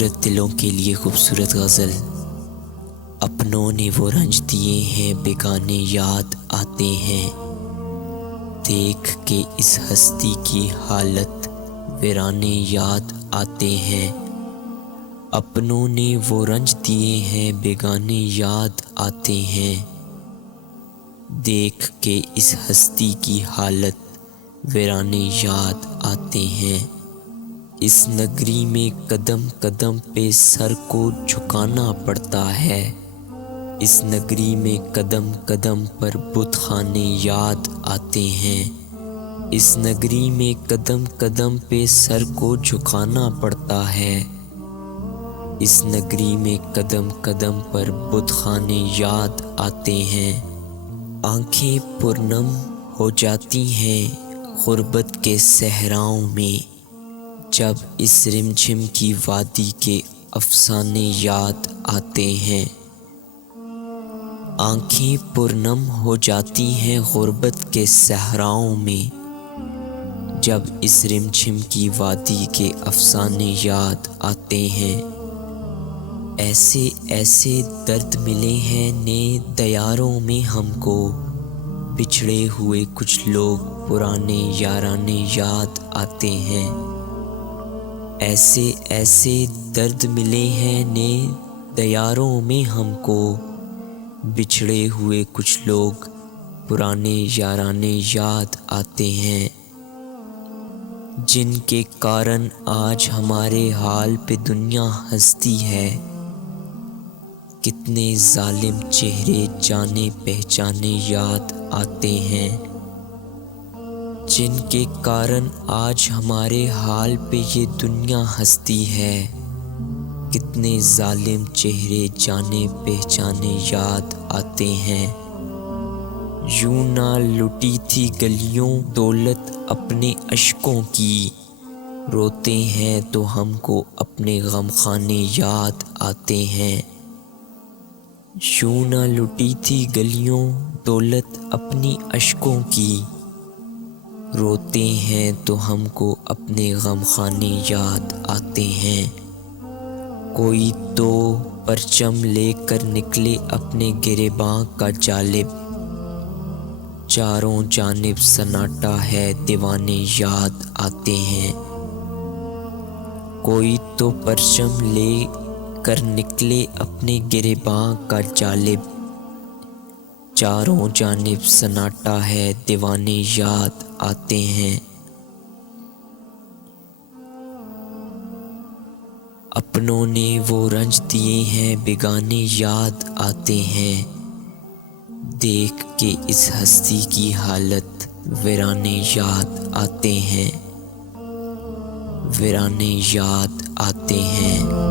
خوبصورت دلوں کے لیے خوبصورت غزل۔ اپنوں نے وہ رنج دیے ہیں، بیگانے یاد آتے ہیں، دیکھ کے اس ہستی کی حالت ویرانے یاد آتے ہیں۔ اپنوں نے وہ رنج دیے ہیں، بیگانے یاد آتے ہیں، دیکھ کے اس ہستی کی حالت ویرانے یاد آتے ہیں۔ اس نگری میں قدم قدم پہ سر کو جھکانا پڑتا ہے، اس نگری میں قدم قدم پر بت خانے یاد آتے ہیں، اس نگری میں قدم قدم پہ سر کو جھکانا پڑتا ہے، اس نگری میں قدم قدم پر بت خانے یاد آتے ہیں۔ آنکھیں پرنم ہو جاتی ہیں غربت کے صحراؤں میں، جب اس رمجھم کی وادی کے افسانے یاد آتے ہیں۔ آنکھیں پرنم ہو جاتی ہیں غربت کے صحراؤں میں، جب اس رمجھم کی وادی کے افسانے یاد آتے ہیں۔ ایسے ایسے درد ملے ہیں نئے دیاروں میں ہم کو، بچھڑے ہوئے کچھ لوگ پرانے یارانے یاد آتے ہیں۔ ایسے ایسے درد ملے ہیں نئے دیاروں میں ہم کو، بچھڑے ہوئے کچھ لوگ پرانے یارانے یاد آتے ہیں، جن کے کارن آج ہمارے حال پہ دنیا ہنستی ہے۔ کتنے ظالم چہرے جانے پہچانے یاد آتے ہیں، جن کے کارن آج ہمارے حال پہ یہ دنیا ہنستی ہے۔ کتنے ظالم چہرے جانے پہچانے یاد آتے ہیں۔ یوں نہ لٹی تھی گلیوں دولت اپنے اشکوں کی، روتے ہیں تو ہم کو اپنے غم خانے یاد آتے ہیں۔ یوں نہ لٹی تھی گلیوں دولت اپنی اشکوں کی، روتے ہیں تو ہم کو اپنے غم خانے یاد آتے ہیں۔ کوئی تو پرچم لے کر نکلے اپنے گریباں کا جانب، چاروں جانب سناٹا ہے دیوانے یاد آتے ہیں۔ کوئی تو پرچم لے کر نکلے اپنے گریباں کا جانب، چاروں جانب سناٹا ہے دیوانے یاد آتے ہیں۔ اپنوں نے وہ رنج دیے ہیں، بیگانے یاد آتے ہیں، دیکھ کے اس ہستی کی حالت ویرانے یاد آتے ہیں، ویرانے یاد آتے ہیں۔